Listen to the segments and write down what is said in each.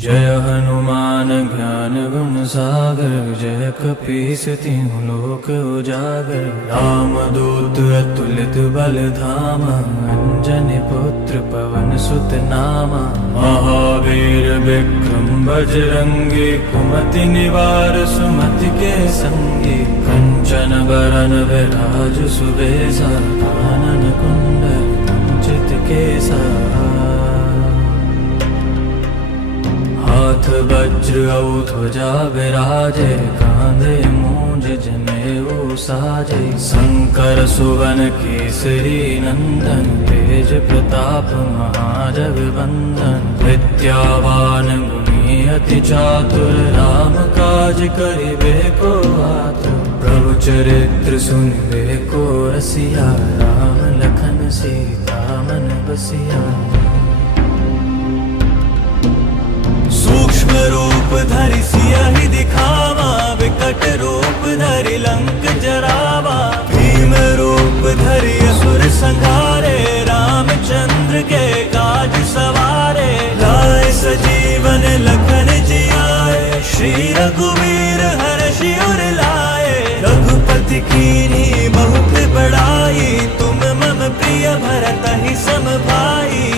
जय हनुमान ज्ञान गुण सागर, जय कपीस तिहुँ लोक उजागर। राम दूत अतुलित बल धामा, अंजनी पुत्र पवन सुत नामा। महावीर विक्रम बजरंगी, कुमति निवार सुमति के संगी। कंचन बरन विराज सुबेसा, कानन कुंडल कुंचित केसा। हाथ वज्र और ध्वजा विराजे, कांधे मूंज जनेऊ साजे। शंकर सुवन केसरी नंदन, तेज प्रताप महाजगवंदन। विद्यावान गुणी अति चातुर, राम काज करिबे को आतुर। प्रभु चरित्र सुनिबे को रसिया, राम लखन सीता मन बसिया। सूक्ष्म रूप धरि सियहि दिखावा, विकट रूप धरि लंक जरावा। भीम रूप धरि असुर संहारे, रामचंद्र के काज सवारे। लाए सजीवन लखन जियाए, श्री रघुवीर हर्षि उर लाए। रघुपति कीन्ही बहुत बड़ाई, तुम मम प्रिय भरतहि सम भाई।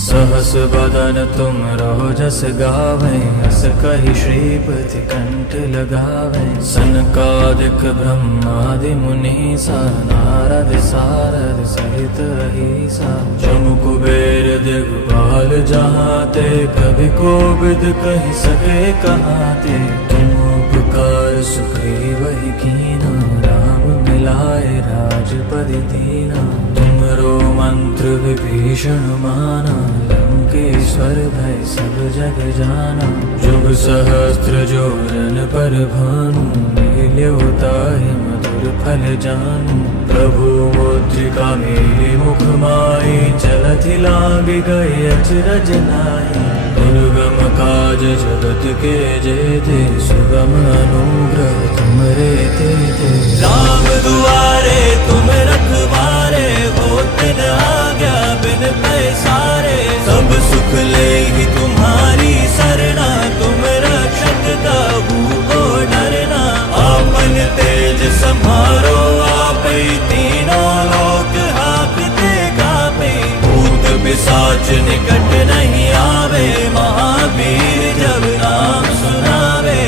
सहस बदन तुम रोजस गावें, हस कहि श्रीपति कंठ लगावें। सनकादिक ब्रह्मादि मुनीसा, नारद सारद सहित अहीसा। जम कुबेर दिगपाल जहाते, कवि कोविद कहि सके कहाते। तुम उपकार सुग्रीव कीन्हा, राम मिलाए राजपदि दीना। तुमरो मंत्र विभीषण माना, लंकेश्वर भय सब जग जाना। जुग सहस्त्र जोरन पर भानु, लील्यो ताहि मधुर फल जानू। प्रभु मुद्रिका मेरे मुख माहि, चलति लांघि गए अचरज नाहि। दुर्गम काज जगत के जेते, सुगम अनुग्रह तुमरे तेते। राम दुआरे तुम रखवारे, होत न आज्ञा बिन पैसारे। सब सुख लेहि तुम्हारी सरना, तुम रक्षक काहू को डरना। आपन तेज सम्हारो आपै, तीनों लोक हांकते कांपे। भूत पिशाच निकट नहीं आवे, महावीर जब नाम सुनावे।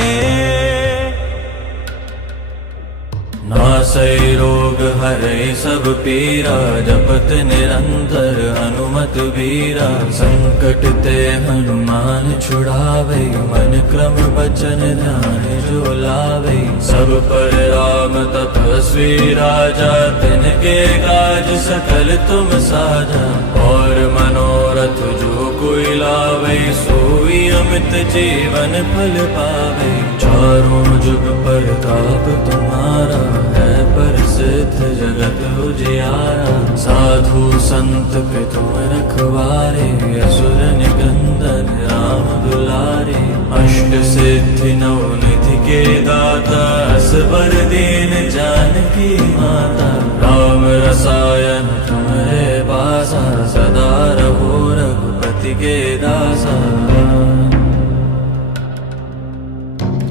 नासै रोग हरै सब पीरा, जपत निरंतर हनुमत वीरा। संकट ते हनुमान छुड़ावे, मन क्रम वचन ध्यान जो लावे। सब पर राम तपस्वी राजा, तिनके काज सकल तुम साजा। और मनोरथ जो कोई लावे, सोई अमित जीवन फल पावे। चारों जुग परताप तुम्हारा, है प्रसिद्ध जगत उजियारा। साधु संत के तुम रखवारे, असुर निकंदन राम दुलारे। अष्ट सिद्धि नौ निधि के दाता, असबर दीन जानकी माता। राम रसायन तुम्हारे पासा, सदा रहो रघुपति के दासा।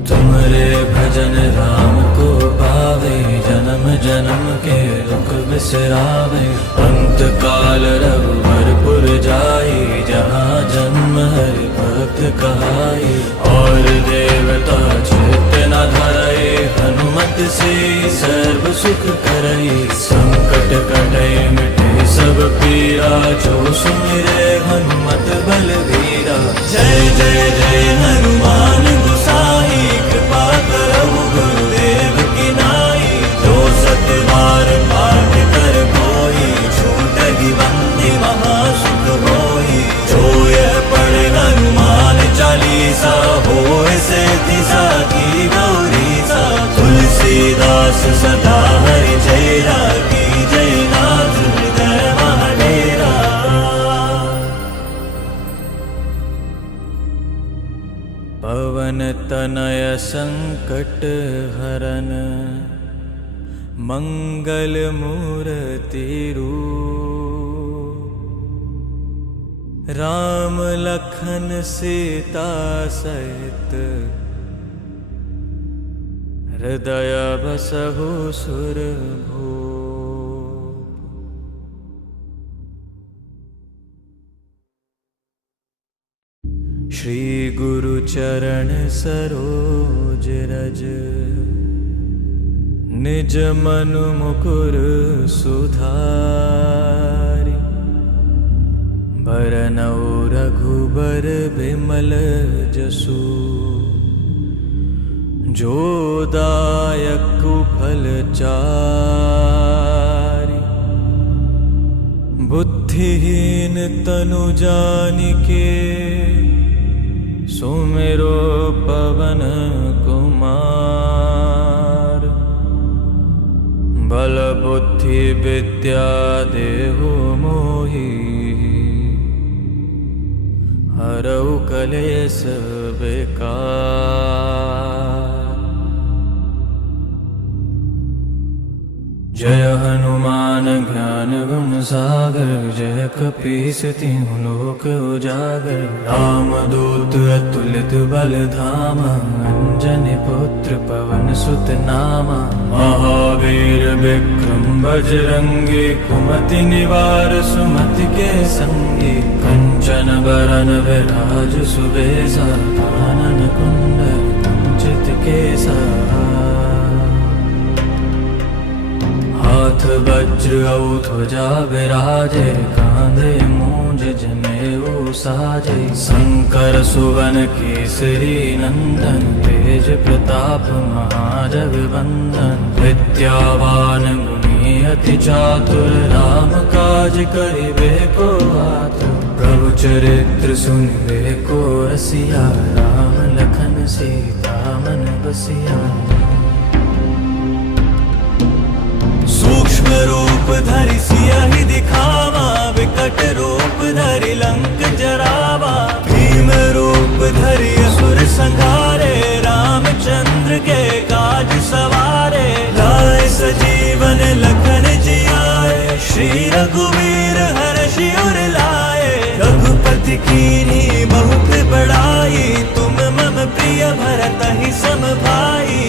तुमरे भजन राम को पावे, जन्म जन्म के दुख बिसरावे। अंत काल रघुवर जाई, जहाँ जन्म हरि भक्त कहाई। और देवता चित्त न धरई, हनुमत से सर्व सुख करई। संकट कटै मिटे सब पीरा, जो सुमिरै हनुमत बलवीरा। जय जय जय हनुमान गोसाई, कृपा करहु गुरुदेव की नाई। जो सत बार पाठ कर कोई, छूटहि बंदी महासुख होई। जो यह पढ़े हनुमान चालीसा, होय सिद्धि साखी गौरीसा। तुलसीदास सदा हरि चेरा, की जय नाथ हृदय महाडेरा। पवन तनय संकट हरन, मंगल मूर्ति रूप, राम लखन सीता सहित हृदय बसहु सुरभूप। श्री गुरु चरण सरोज रज, निज मनु मुकुर सुधारि। बरनउँ रघुबर बिमल जसु, जो दायक फल चारि। बुद्धिहीन तनु जानिके, सुमिरो पवन कुमार। बल बुद्धि विद्या देहु मोहि, हरऊ कलेश विकार। जय हनुमान ज्ञान गुण सागर, जय कपीस तिहुँ लोक उजागर। रामदूत अतुलित बल धामा, अंजनी पुत्र पवन सुत नामा। महावीर विक्रम बजरंगी, कुमति निवार सुमति के संगी। कंचन बरन विराज सुबेसा, कानन कुंडल कुंचित केसा। हाथ वज्र और ध्वजा विराजे, कांधे मूंज जनेऊ साजे। शंकर सुवन केसरी नंदन, तेज प्रताप महाजगवंदन। विद्यावान गुणी अति चातुर, राम काज करिबे को आतुर। प्रभु चरित्र सुनिबे को रसिया, राम लखन सीता मन बसिया। सूक्ष्म रूप धरि सियहि दिखावा, विकट रूप धरि लंक जरावा। भीम रूप धरि असुर संहारे, रामचंद्र के काज सवारे। लाए सजीवन लखन जियाए, श्री रघुवीर हर्षि उर लाए। रघुपति कीन्ही बहुत बड़ाई, तुम मम प्रिय भरतहि सम भाई।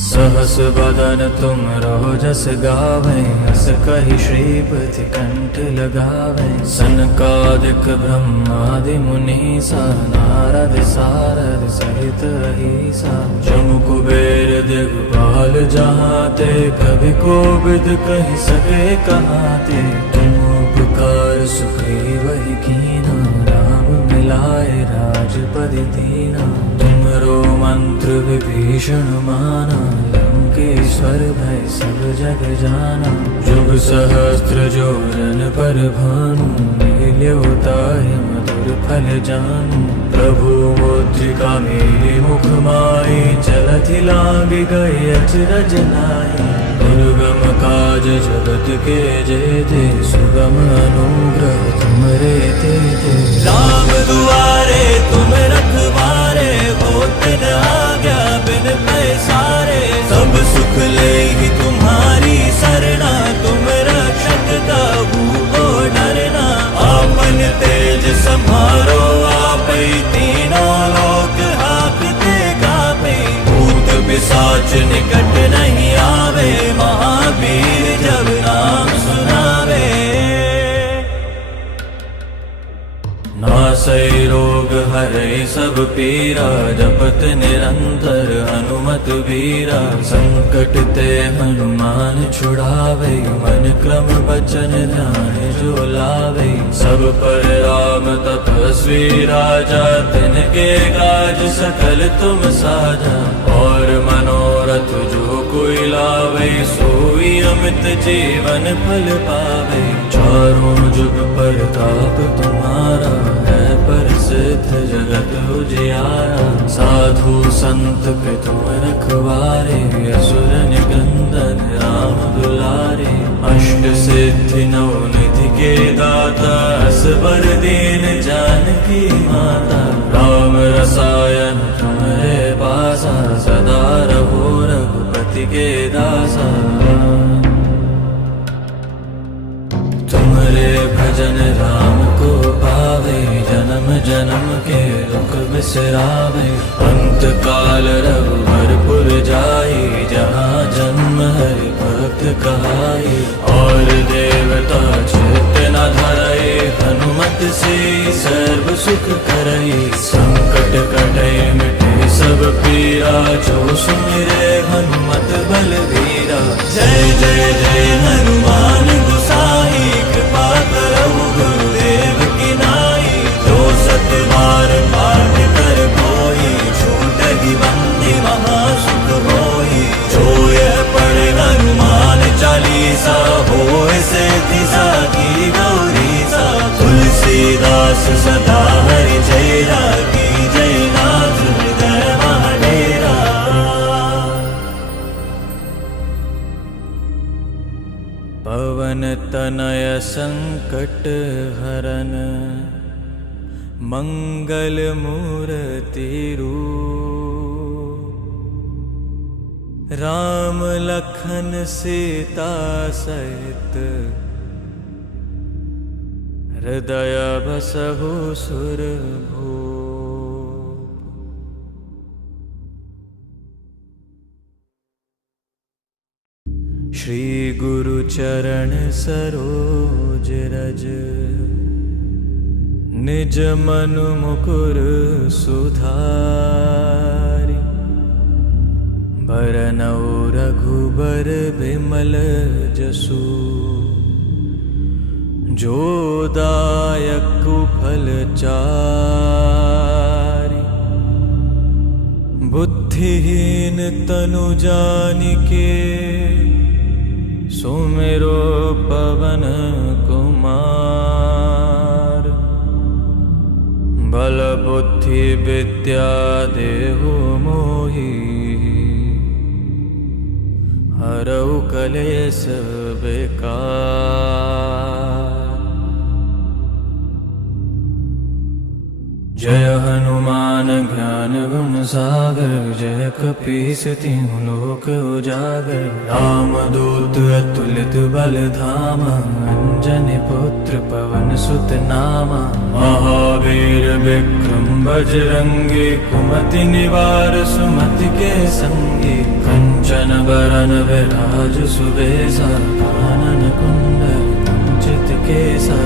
सहस बदन तुम रहो जस गावें, हस कहि श्रीपति कंठ लगावें। सनकादिक ब्रह्मादि मुनीसा, नारद सारद सहित अहीसा। जमु कुबेर दिगपाल जहाते, कवि कोविद कहि सके कहाते। तुम उपकार सुग्रीवहि कीना, राम मिलाए राजपदि दीना। तुमरो मंत्र विभीषण माना, लंकेश्वर भय सब जग जाना। जुग सहस्त्र जोरन पर भानु, लील्यो ताहि मधुर फल जानू। प्रभु मुद्रिका मेलि मुख माहि, चलति लांघि गए अचरज नाहि। दुर्गम काज जगत के जेते, सुगम अनुग्रह तुमरे तेते। राम दुआरे तुम रखवारे, होत न आज्ञा बिन पैसारे। सब सुख लेगी तुम्हारी सरना, तुम रक्षक काहू को डरना। आपन तेज सम्हारो आपै, तीनों लोक हांकते कांपे। भूत पिशाच निकट नहीं आवे, महावीर जब नाम सुनावे। नासै रोग हरै सब पीरा, जपत निरंतर हनुमत वीरा। संकट ते हनुमान छुड़ावे, मन क्रम बचन ध्यान जो लावे। सब पर राम तपस्वी राजा, तिनके काज सकल तुम साजा। और मनोरथ जो कोई लावे, सोई अमित जीवन फल पावे। चारों जुग परताप तुम्हारा, है प्रसिद्ध जगत उजियारा। साधु संत के तुम रखवारे, असुर निकंदन राम दुलारे। अष्ट सिद्धि नौ निधि के दाता, असबर दीन जानकी माता। राम रसायन तुम्हारे पासा, सदा रहो रघुपति के दासा। तुम्हारे भजन राम को पावे, जन्म जन्म के दुख बिसरावे। अंत काल रघुवरपुर जाई, जहाँ जन्म हरि भक्त कहाई। और देवता चित्त न धरई, हनुमत से सर्व सुख करई। संकट कटे मिटे सब पीरा, जो सुमिरे हनुमत बलवीरा। जय जय जय हनुमान गोसाई, कृपा करहु गुरुदेव की नाई। जो सत बार पाठ कर कोई, छूटहि बंदी महासुख होई। जो यह पढ़े हनुमान चालीसा, होय सिद्धि साखी गौरीसा। तुलसीदास सदा हरि चेरा, की जय नाथ हृदय महाडेरा। पवन तनय संकट हरन, मंगल मूर्ति रूप। राम लखन सीता सहित, हृदय बसहु सुरभूप। श्री गुरु चरण सरोज रज, निज मनु मुकुर सुधारि। बरनउँ रघुबर बिमल जसु, जो दायक फल चारि। बुद्धिहीन तनु जानिके, सुमिरो पवन कुमार। बल बुद्धि विद्या देहु मोहि, हरऊ कलेश बेकार। जय हनुमान ज्ञान गुण सागर, जय कपीस तिहुँ लोक उजागर। राम दूत अतुलित बल धामा, अंजनी पुत्र पवन सुत नामा। महावीर विक्रम बजरंगी, कुमति निवार सुमति के संगी। कंचन बरन विराज सुबेसा, कानन कुंडल कुंचित केसा।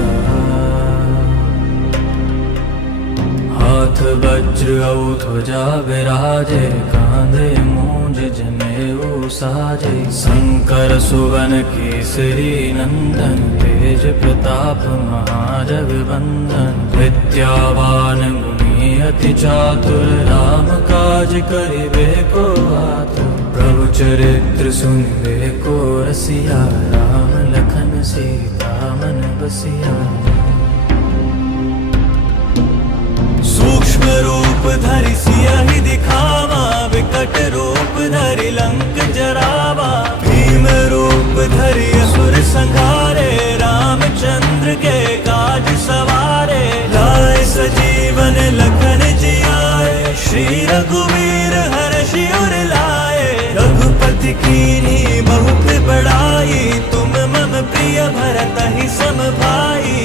हाथ वज्र और ध्वजा विराजे, कांधे मूंज जनेऊ साजे। शंकर सुवन केसरी नंदन, तेज प्रताप महाजगवंदन। विद्यावान गुणी अति चातुर, राम काज करिबे को आतुर। प्रभु चरित्र सुनिबे को रसिया, राम लखन सीता मन बसिया। सूक्ष्म रूप धरि सियहि दिखावा, विकट रूप धरि लंक जरावा। भीम रूप धरि असुर संहारे, रामचंद्र के काज सवारे। लाए सजीवन लखन जियाए, श्री रघुवीर हर्षि उर लाए। रघुपति कीन्ही बहुत बड़ाई, तुम मम प्रिय भरतहि सम भाई।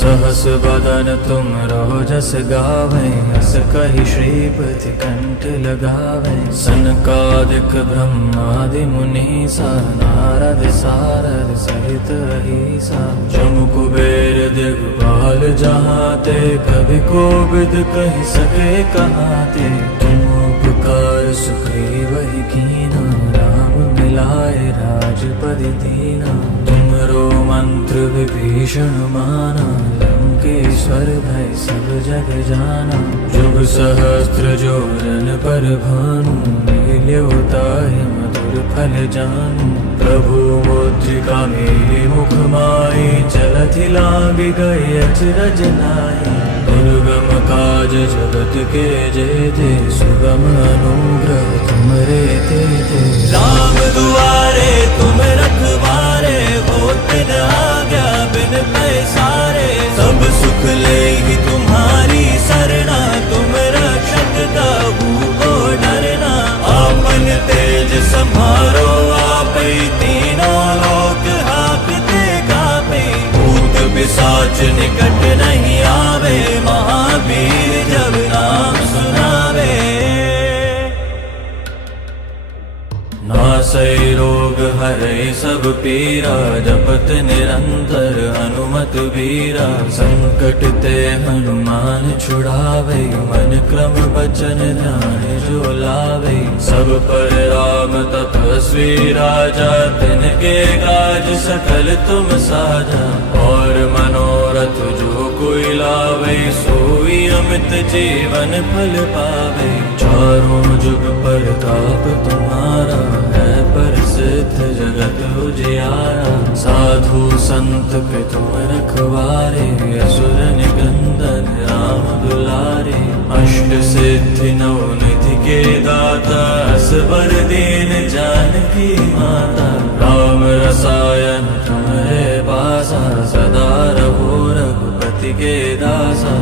सहस बदन तुम रोजस गावें, हस कहि श्रीपति कंठ लगावें। सनकादिक ब्रह्मादि मुनीसा, नारद सारद सहित अहीसा। जमु कुबेर दिगपाल जहाते, कवि कोविद कहि सके कहाते। तुम उपकार सुग्रीवहि कीना, राम मिलाए राजपदि दीना। तुमरो मंत्र विभीषण माना, लंकेश्वर भय सब जग जाना। जुग सहस्त्र जोरन पर भानु, लील्यो ताहि मधुर फल जानू। प्रभु मुद्रिका मेरे मुख माहि, चलति लांघि गए अचरज नाहि। दुर्गम काज जगत के जेते, सुगम अनुग्रह तुमरे तेते। राम दुआरे तुम रखवारे, हो दिन आ गया बिन पैसारे। सब सुख ले ही तुम्हारी सरना, तुम रक्षक काबू को डरना। आपन तेज संभारो आप ही, तीनों लोक हाकते कापे। भूत पिशाच निकट नहीं आवे, महावीर जब नाम सुनावे। नासै रोग हरै सब पीरा, जपत निरंतर हनुमत वीरा। संकट ते हनुमान छुड़ावे, मन क्रम बचन ध्यान जो लावे। सब पर राम तपस्वी राजा, तिनके काज सकल तुम साजा। और मनोरथ जो कोई लावे, सोई अमित जीवन फल पावे। चारों जुग प्रताप तुम्हारा, है प्रसिद्ध जगत उजियारा। साधु संत के तुम रखवारे, असुर निकंदन राम दुलारे। अष्ट सिद्धि नौ निधि के दाता, असबर दीन जानकी माता। राम रसायन तुम्हारे पासा, सदा रहो रघुपति के दासा।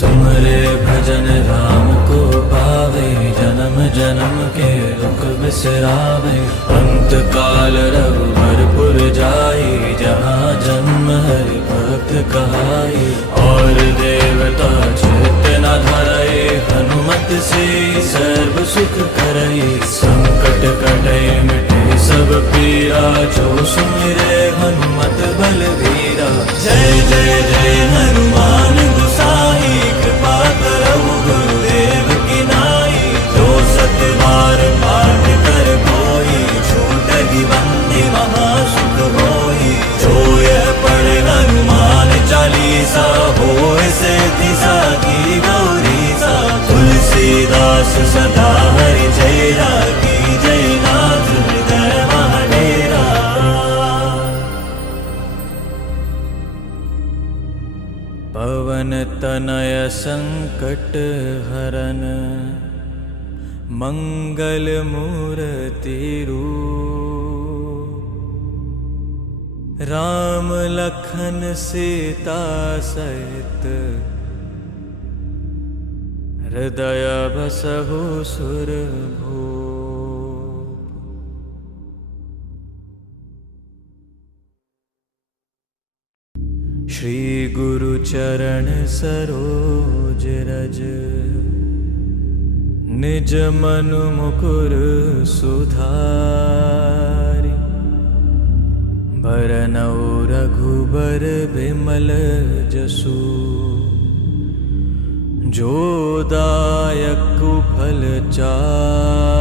तुमरे भजन राम को पावे, जन्म जन्म के दुख बिसरावे। अंत काल रघुबरपुर जाई, जहाँ जन्म हरि भक्त कहाई। और देवता चित्त न धरई, हनुमत से सर्व सुख करई। संकट कटे मिटे सब पीरा, जो सुमिरे हनुमत बलवीरा। जय जय जय हनुमान गोसाई, कृपा करहु गुरुदेव की नाई। जो सत बार पाठ कर कोई, छूटहि बंदी महासुख होई। जो यह पढ़े हनुमान चालीसा, होय सिद्धि साखी गौरीसा। तुलसीदास सदा हरि जय राखी, जय नाथ हृदय महाडेरा। पवन तनय संकट हरन, मंगल मूर्ति रूप। राम लखन सीता सहित, हृदय बसहु सुरभूप। श्री गुरु चरण सरोज रज, निज मनु मुकुर सुधारि। बरनौ रघुबर बिमल जसु, जो दायक फल चारि।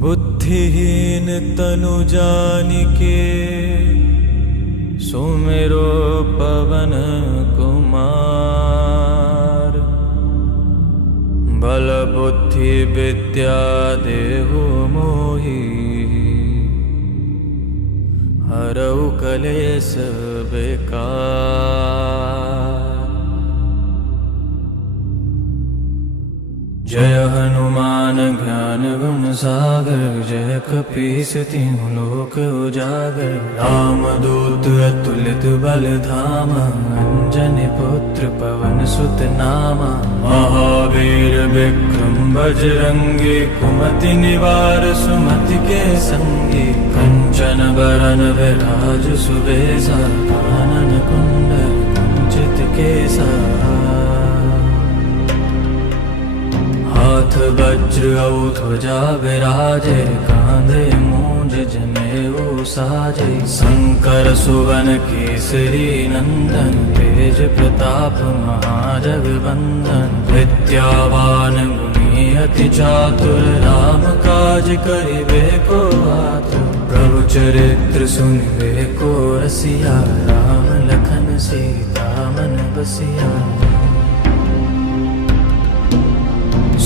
बुद्धिहीन तनु जानिके, सुमिरो पवन कुमार। बल बुद्धि विद्या देहु मोहि, हरऊ कलेश बेकार। जय हनुमान ज्ञान गुण सागर, जय कपीस तिहुँ लोक उजागर। राम दूत अतुलित बल धामा, अंजनी पुत्र पवन सुत नामा। महावीर विक्रम बजरंगी, कुमति निवार सुमति के संगी। कंचन बरन विराज सुबेसा, कानन कुंडल कुंचित केसा। हाथ वज्र औ ध्वजा विराजे, कांधे मूंज जनेऊ साजे। शंकर सुवन केसरी नंदन, तेज प्रताप महाजगवंदन। विद्यावान गुणी अति चातुर, राम काज करिबे को आतुर। प्रभु चरित्र सुनिबे को रसिया, राम लखन सीता मन बसिया।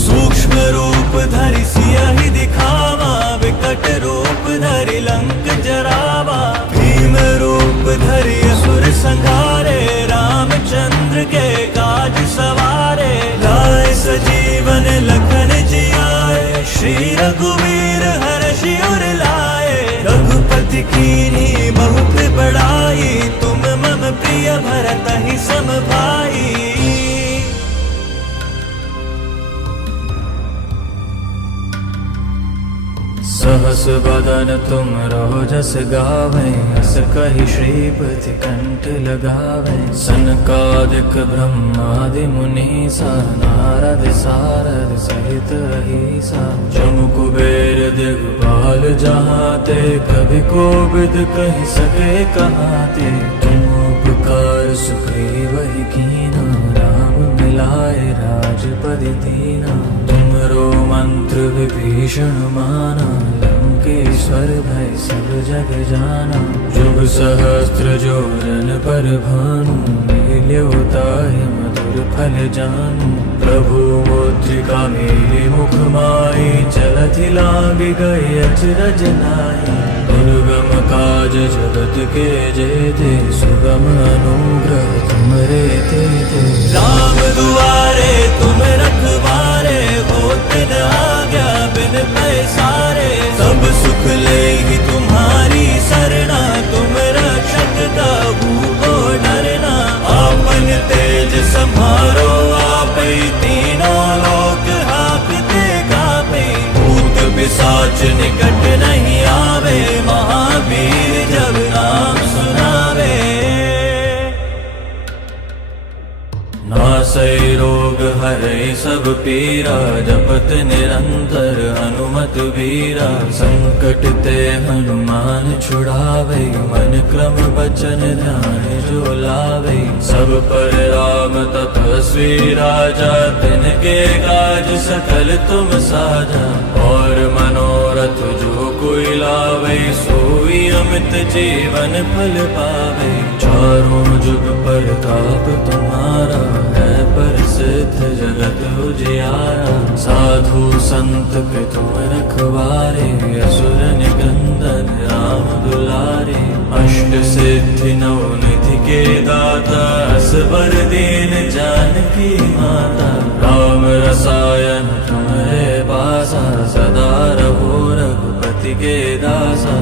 सूक्ष्म रूप धरि सियहि दिखावा, विकट रूप धरि लंक जरावा। भीम रूप धरि असुर संहारे, रामचंद्र के काज सवारे। लाए सजीवन लखन जियाए, श्री रघुवीर तहि सम भाई। सहस बदन तुम रहो जस गावे, हस कहि श्रीपति कंठ लगावे। सनकादिक ब्रह्मादि मुनीसा, नारद सारद सहित अहिसा। जम कुबेर दिगपाल जहाते, कभी कोविद कहि सके कहाते। तुम उपकार सुग्रीवहि कीना, राम मिलाए राजपदि दीना। तुमरो मंत्र विभीषण माना, लंकेश्वर भय सब जग जाना। जुग सहस्त्र जोरन पर भानु, लील्यो ताहि मधुर फल जानू। प्रभु मुद्रिका मेरे मुख माहि, चलति लांघि गए अचरज नाहि। दुर्गम काज जगत के जेते, सुगम अनुग्रह तुमरे तेते। राम दुआरे तुम रखवारे, होत न आज्ञा बिन पैसारे। सब सुख लेगी तुम्हारी सरना, तुम रक्षक काहू को डरना। आपन तेज सम्हारो आपै, तीनों लोक हांकते कांपे। भूत पिशाच निकट नहीं आवे, महावीर जब नाम सुनावे। नासै रोग हरै सब पीरा, जपत निरंतर हनुमत वीरा। संकट ते हनुमान छुड़ावे, मन क्रम बचन ध्यान जो लावे। सब पर राम तपस्वी राजा, तिनके काज सकल तुम साजा। और मनोरथ जो कोई लावे, सोई अमित जीवन फल पावे। चारों जुग परताप तुम्हारा, है प्रसिद्ध जगत उजियारा। साधु संत के तुम रखवारे, असुर निकंदन राम दुलारे। अष्ट सिद्धि नौ निधि के दाता, असबर दीन जानकी माता। राम रसायन तुम्हारे पासा, सदा रहो रघुपति के दासा।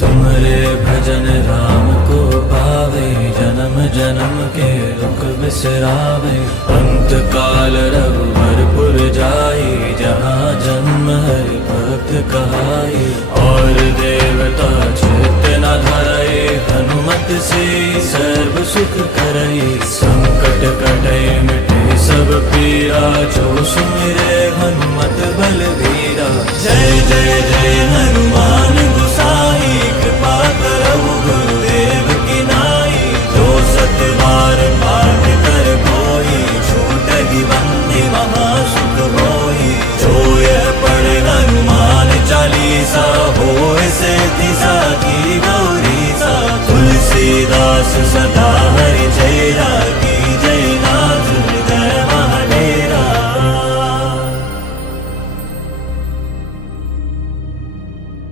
तुमरे भजन राम को पावे, जन्म जन्म के दुख बिसरावे। अंत काल रघुबरपुर जाई, जहाँ जन्म हरि भक्त कहाई। और देवता चित्त न धरई, हनुमत से सर्व सुख करई। संकट कटै मिटे सब पीरा, जो सुमिरे हनुमत बलवीरा। जय जय जय हनुमान गोसाई, कृपा करहु गुरुदेव की नाई। जो सत बार पाठ कर कोई, छूटहि बंदी महासुख होई। जो यह पढ़े हनुमान चालीसा, होय सिद्धि साखी गौरीसा। तुलसीदास सदा हरि चेरा, की जय नाथ हृदय महाडेरा।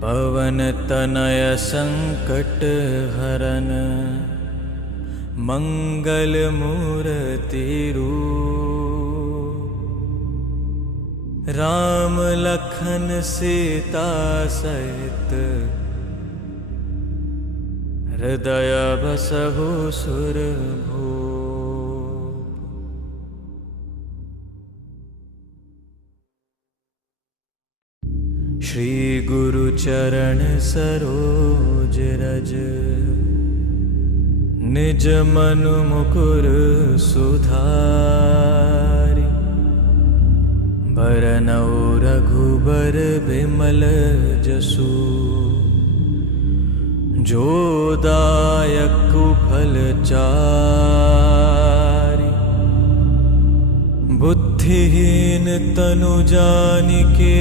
पवन तनय संकट हरन, मंगल मूर्ति रूप। राम लखन सीता सहित, हृदय बसहु सुरभूप। श्री गुरु चरण सरोज रज, निज मनु मुकुर सुधारि। बरनउँ रघुबर बिमल जसु, जो दायक फल चारि। बुद्धिहीन तनु जानिके,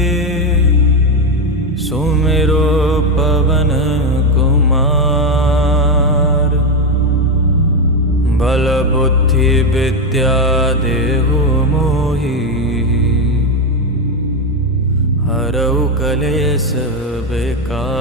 सुमिरो पवन कुमार। बल बुद्धि विद्या देहु मोहि, हरऊ कलेश बेकार।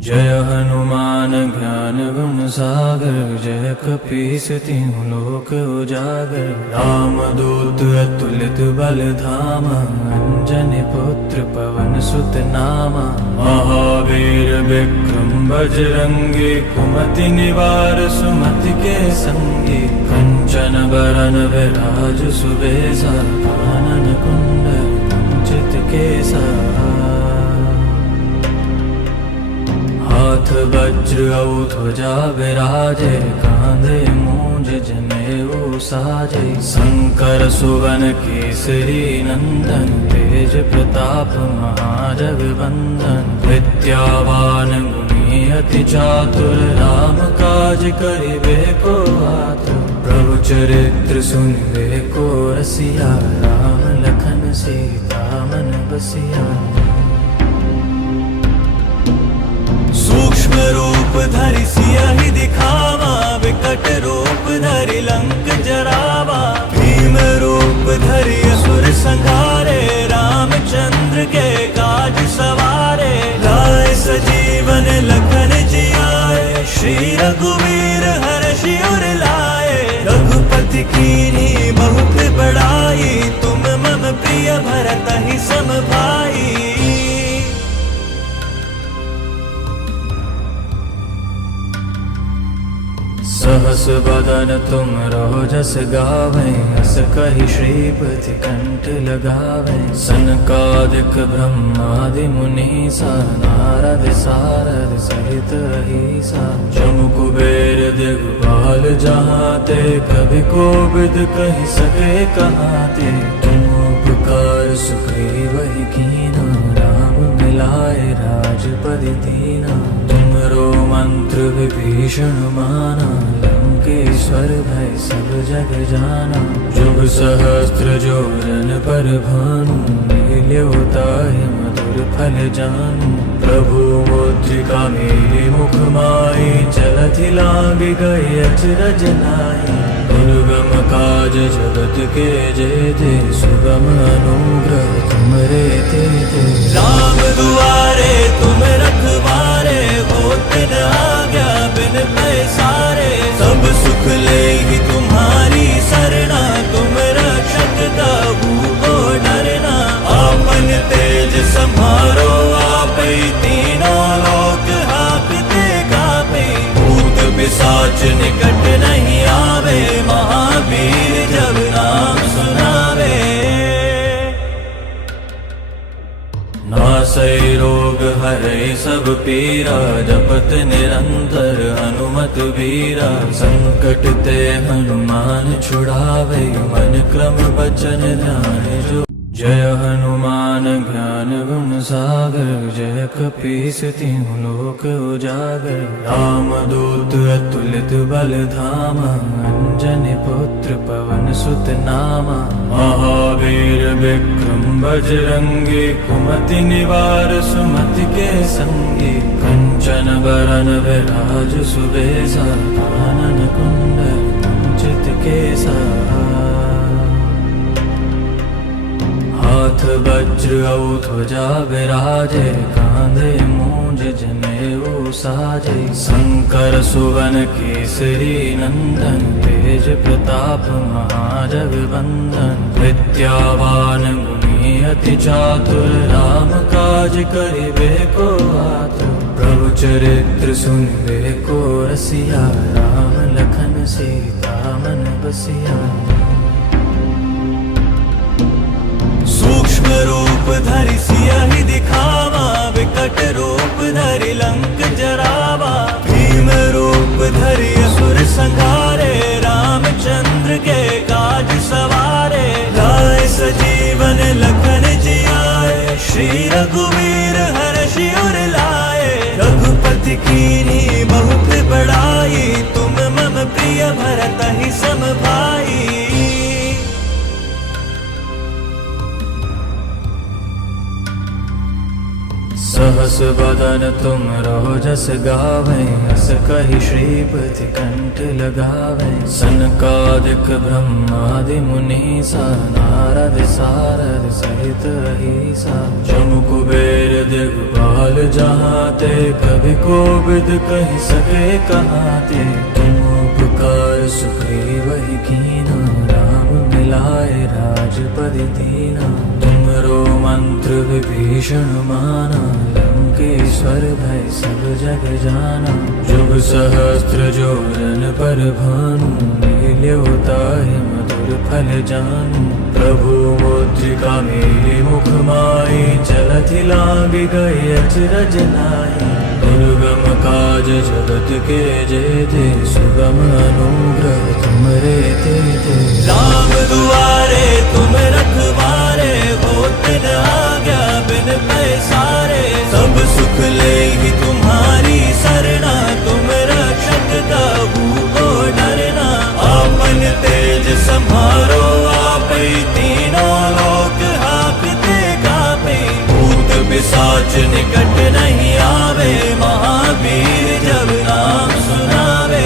जय हनुमान ज्ञान ज्ञान गुण सागर, जय कपीस तीनों लोक उजागर। राम दूत अतुलित बल धामा, अंजनी पुत्र पवन सुत नामा। महावीर विक्रम बजरंगी, कुमति निवार सुमति के संगी। कंचन बरन विराज सुबेसा, कानन कुंडल कुंचित केसा। हाथ वज्र और ध्वजा विराजे, कांधे मूंज जनेऊ साजे। शंकर सुवन केसरी नंदन, तेज प्रताप महाजगवंदन। विद्यावान गुणी अति चातुर, राम काज करिबे को आतुर। प्रभु चरित्र सुनिबे को रसिया, राम लखन सीता मन बसिया। सूक्ष्म रूप धरि सियहि दिखावा, विकट रूप धरि लंक जरावा। भीम रूप धरि असुर संहारे, रामचंद्र के काज सवारे। लाए सजीवन लखन जियाए, श्री रघुवीर हर्षि उर लाए। रघुपति कीन्ही बहुत बड़ाई, तुम मम प्रिय भरतहि सम भाई। सहस बदन तुम रोजस गावें, हस कहि श्रीपति कंठ लगावें। सनकादिक ब्रह्मादि मुनीसा, नारद सारद सहित अहीसा। जम कुबेर दिगपाल जहाते, कवि कोविद कहि सके कहाते। तुम उपकार सुग्रीव कीना, राम मिलाए राजपद दीना। तुमरो मंत्र विभीषण माना, लंकेश्वर भय सब जग जाना। जुग सहस्त्र जोरन पर भानु, लील्यो ताहि मधुर फल जानू। प्रभु मुद्रिका मेरे मुख माहि, चलति लांघ गए अचरज नाहि। दुर्गम काज जगत के जेते, सुगम अनुग्रह तुमरे तेते। राम दुआरे तुम रखवारे, होत न आज्ञा बिन पैसारे। सब सुख लेहि तुम्हारी सरना, तुम रक्षक काहू को डरना। आपन तेज सम्हारो आपै, तीनों लोक हाकते कापै। भूत पिशाच निकट नहीं आवे, महावीर जब नाम सुनावे। नासै रोग हरै सब पीरा, जपत निरंतर हनुमत वीरा। संकट ते हनुमान छुड़ावे, मन क्रम बचन ध्यान जो। जय हनुमान ज्ञान गुण सागर, जय कपीस तीनों लोक उजागर। राम दूत अतुलित बल धामा, अंजनी पुत्र पवन सुत नामा। महावीर विक्रम बजरंगी, कुमति निवार सुमति के संगी। कंचन बरन विराज सुबेसा, कानन कुंडल कुंचित केसा। हाथ वज्र और ध्वजा विराजे, कांधे मूंज जनेऊ साजे। शंकर सुवन केसरी नंदन, तेज प्रताप महाजगवंदन। विद्यावान गुणी अति चातुर, राम काज करिबे को आतुर। प्रभु चरित्र सुनिबे को रसिया, राम लखन सीता मन बसिया। सूक्ष्म रूप धरि सियहि दिखावा, विकट रूप धरि लंक जरावा। भीम रूप धरि असुर संहारे, रामचंद्र के काज सवारे। लाए सजीवन लखन जियाए, श्री रघुवीर हर्षि उर लाए। रघुपति कीन्ही बहुत बड़ाई, तुम मम प्रिय भरतहि सम भाई। सहस बदन तुम रहो जस गावे, हस कहि श्रीपति कंठ लगावे। सनकादिक ब्रह्मादि मुनीसा, नारद सारद सहित अहीसा। जम कुबेर दिग्पाल जहाते, कभी कोविद कहि सके कहाते। तुम उपकार सुग्रीव ही कीना, राम मिलाए राजपद दीना। तुमरो मंत्र विभीषण माना, लंकेश्वर भय सब जग जाना। जुग सहस्त्र जोरन पर भानु, लील्यो ताहि मधुर फल जानू। प्रभु मुद्रिका मेली मुख माई, चलति लांघ गए अचरज नाई। दुर्गम काज जगत के जेते, सुगम अनुग्रह तुमरे तेते। राम दुआरे तुम रखवारे, होत न आज्ञा बिन पैसारे। सब सुख लेगी तुम्हारी सरना, तुम रक्षक काहू को डरना। आपन तेज सम्हारो आपै, तीनों लोक हांकते कांपे। भूत पिशाच निकट नहीं आवे, महावीर जब नाम सुनावे।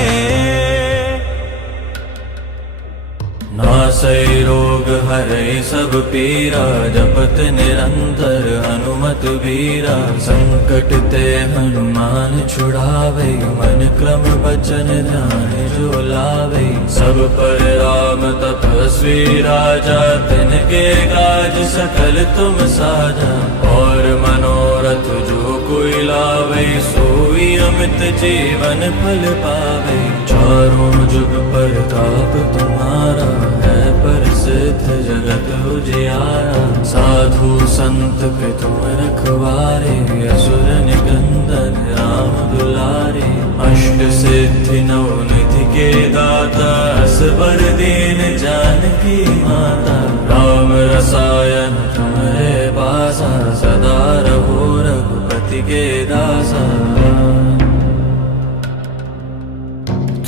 नासै रोग हरै सब पीरा, जपत निरंतर हनुमत वीरा। संकट ते हनुमान छुड़ावे, मन क्रम बचन ध्यान जो लावे। सब पर राम तपस्वी राजा, तिनके काज सकल तुम साजा। और मनोरथ जो कोई लावे, सोई अमित जीवन फल पावे। चारों जुग परताप तुम्हारा, है प्रसिद्ध जगत उजियारा। साधु संत के तुम रखवारे, असुर निकंदन राम दुलारे। अष्ट सिद्धि नौ निधि के दाता, असबर दीन जानकी माता। राम रसायन तुम्हारे पासा, सदा रहो रघुपति के दासा।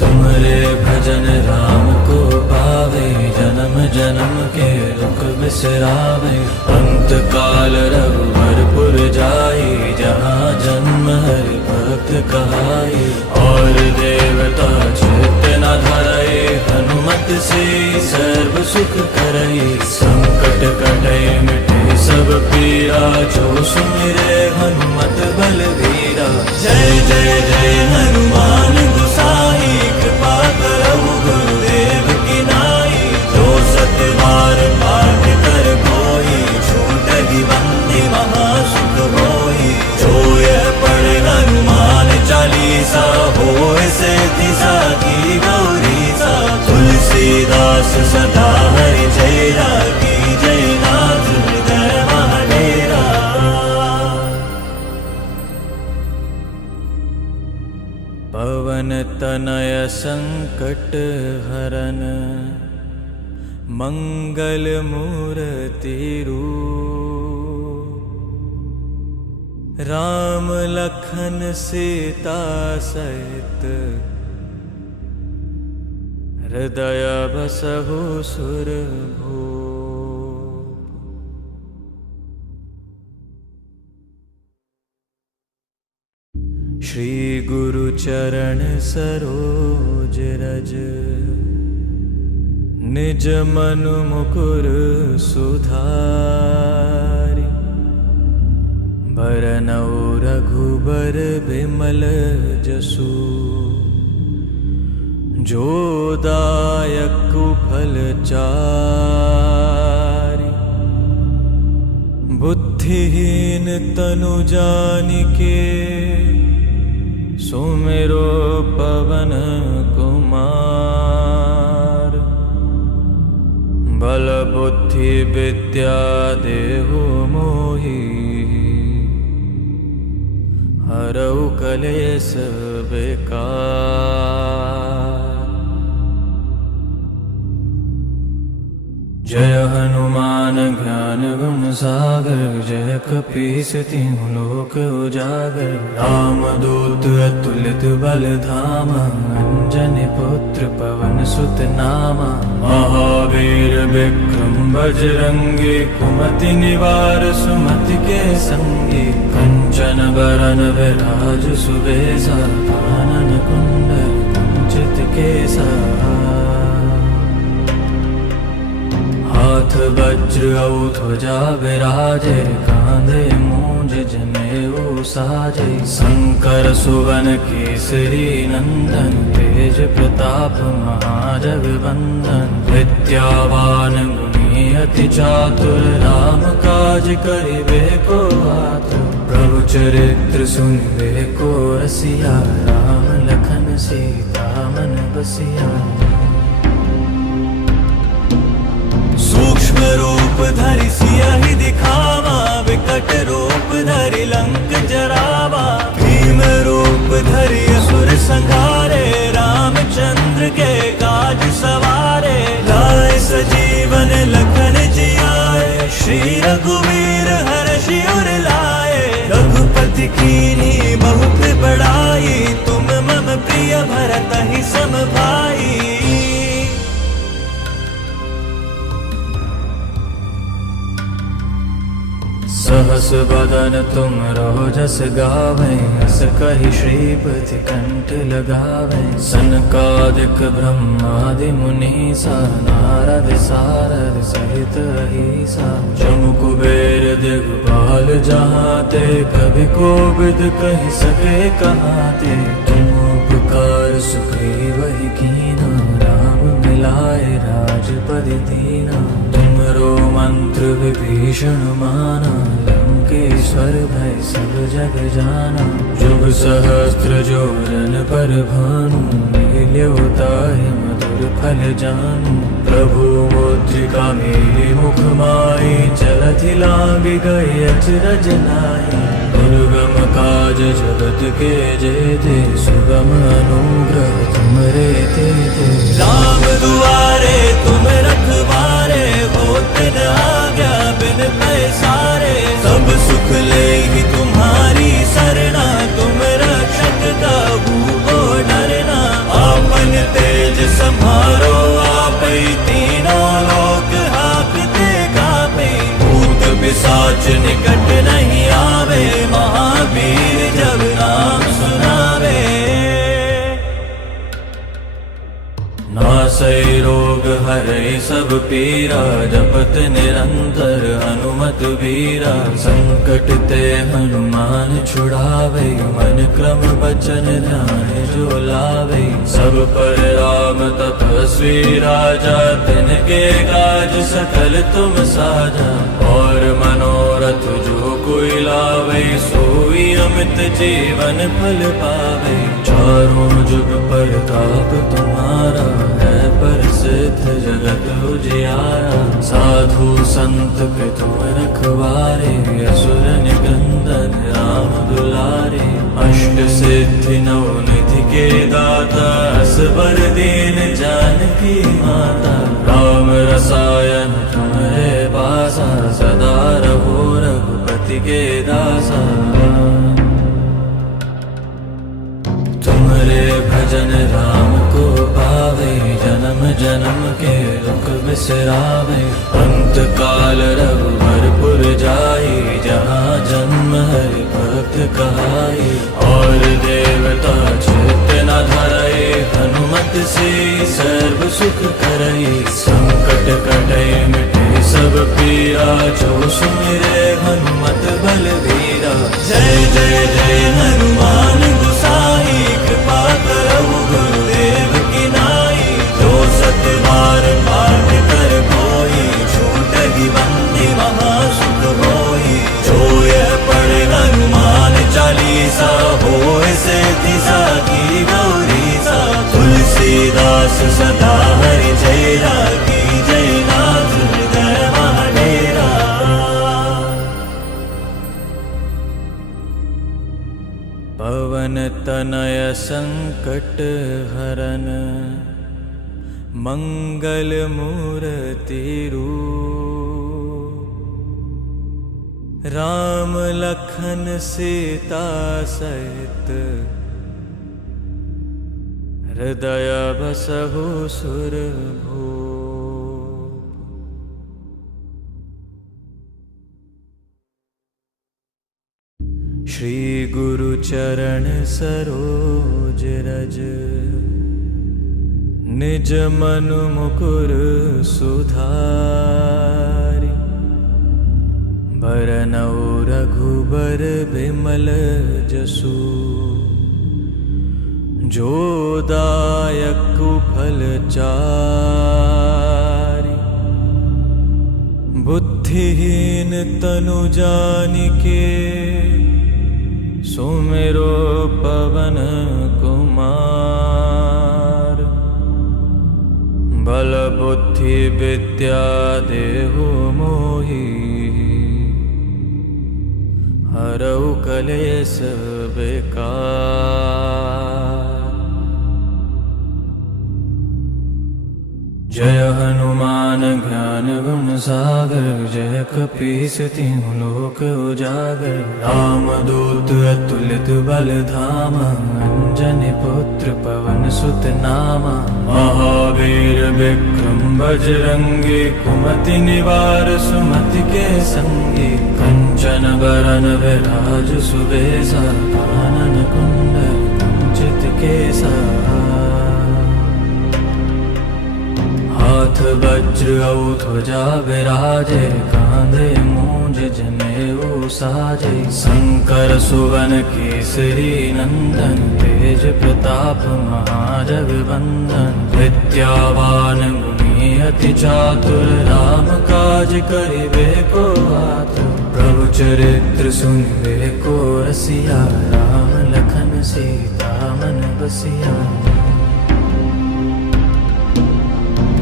तुमरे भजन राम को पावे, जन्म जन्म के दुख बिसरावे। अंत काल रघुबरपुर जाई, जहाँ जन्म हरि भक्त कहाई। और देवता चित्त न धरई, हनुमत से सर्व सुख करई। संकट कटै मिटे सब पीरा, जो सुमिरे हनुमत बलवीरा। जय जय जय हनुमान गोसाई, कृपा करहु गुरुदेव की नाई। जो सतबार पाठ कर कोई, छूटहि बंदी महासुख होई। जो यह पढ़े हनुमान चालीसा, होय सिद्धि साखी गौरीसा। तुलसीदास सदा हरि जय रागी, जय नाथ हृदय महाडेरा। पवन तनय संकट हरन, मंगल मूर्ति रूप। राम लखन सीता सहित, हृदय बसहु सुरभूप। श्री गुरु चरण सरोज रज, निज मनु मुकुर सुधारि। बरनउँ रघुबर बिमल जसु, जो दायक फल चारि। बुद्धिहीन तनु जानिके, सुमिरो पवन कुमार। बल बुद्धि विद्या देहु मोहि, हरऊ कलेश बेकार। जय हनुमान ज्ञान गुण सागर, जय कपीस तीनों लोक उजागर। रामदूत अतुलित बल धामा, अंजनी पुत्र पवन सुत नामा। महावीर विक्रम बजरंगी, कुमति निवार सुमति के संगी। कंचन बरन विराज सुबेसा, कानन कुंडल कुंचित केसा। हाथ वज्र औ ध्वजा विराजे, कांधे मूंज जनेऊ साजे। शंकर सुवन केसरी नंदन, तेज प्रताप महाजगवंदन। विद्यावान गुणी अति चातुर, राम काज करिबे को आतुर। प्रभु चरित्र सुनिबे को रसिया, राम लखन सीता मन बसिया। सूक्ष्म रूप धरि सियहि दिखावा, विकट रूप धरि लंक जरावा। भीम रूप धरि असुर संहारे, रामचंद्र के काज सवारे। लाए सजीवन लखन जियाए, श्री रघुवीर हर्षि उर लाए। रघुपति कीन्ही बहुत बड़ाई, तुम मम प्रिय भरतहि सम भाई। सहस बदन तुम रोजस गावें, अस कहि श्रीपति कंठ लगावें। सनकादिक ब्रह्मादि मुनीसा, नारद सारद सहित अहीसा। जम कुबेर दिगपाल जहाते, कवि कोविद कहि सके कहाते। तुम उपकार सुग्रीव कीना, राम मिलाए राजपद दीना। तुमरो मंत्र विभीषण माना, लंकेश्वर भय सब जग जाना। जुग सहस्त्र जोरन पर भानु, लील्यो ताहि मधुर फल जानू। प्रभु मुद्रिका मेलि मुख माहि, चलति लांघि गए अचरज नाहि। दुर्गम काज जगत के जेते, सुगम अनुग्रह तुमरे तेते। राम दुआरे तुम रखवारे, होत न आज्ञा बिन पैसारे। सब सुख लेहि तुम्हारी सरना, तुम रक्षक काहू को डरना। आपन तेज सम्हारो आपै, तीनों लोक हाकते कापै। भूत पिशाच निकट नहीं आवे, महावीर जब नाम सुनावे। नासै रोग हरै सब पीरा, जपत निरंतर हनुमत वीरा। संकट ते हनुमान छुड़ावे, मन क्रम बचन ध्यान जो लावे। सब पर राम तपस्वी राजा, तिनके काज सकल तुम साजा। और मनोरथ जो कोई लावे, सोई अमित जीवन फल पावे। चारों जुग परताप तुम्हारा, है प्रसिद्ध जगत उजियारा। साधु संत के तुम रखवारे, असुर निकंदन राम दुलारे। अष्ट सिद्धि नौ निधि के दाता, असबर दीन जानकी माता। राम रसायन तुम्हारे पासा, सदा रहो रघुपति के दासा। तुमरे भजन राम को पावे, जन्म जन्म के दुख बिसरावे। अंत काल रघुबरपुर जाई, जहाँ जन्म हरि भक्त कहाई। और देवता चित्त न धरई, हनुमत से सर्व सुख करई। संकट कटै मिटे सब पीरा, जो सुमिरे हनुमत बलवीरा। जय जय जय हनुमान गोसाई, कृपा करहु गुरुदेव की नाई। जो सत बार पाठ कर कोई, छूटहि बंदी महा सुख होई। जो यह पढ़े हनुमान चालीसा, होय सिद्धि साखी गौरीसा। तुलसीदास सदा हरि चेरा, की जय नाथ हृदय महाडेरा। पवन तनय संकट हरन, मंगल मूर्ति रूप। राम लखन सीता सहित हृदय बसहु सुरभूप। श्री गुरु चरण सरोज रज निज मनु मुकुर सुधारि। बरनौ रघुबर बिमल जसु जो दायक फल चारि। बुद्धिहीन तनु जानिके सुमिरो पवन कुमार। बल बुद्धि विद्या देहु मोहि हरऊ कलेश बेकार। जय हनुमान ज्ञान गुण सागर जय कपीस तिहुँ लोक उजागर। राम दूत अतुलित बल धामा अंजनी पुत्र पवन सुत नामा। महावीर विक्रम बजरंगी कुमति निवार सुमति के संगी। कंचन बरन विराज सुबेसा कानन कुंडल कुंचित केसा। हाथ वज्र औ ध्वजा विराजे कांधे मूंज जनेऊ साजे। शंकर सुवन केसरी नंदन तेज प्रताप महाजगवंदन। विद्यावान गुणी अति चातुर राम काज करिबे को आतुर। प्रभु चरित्र सुनिबे को रसिया राम लखन सीता मन बसिया।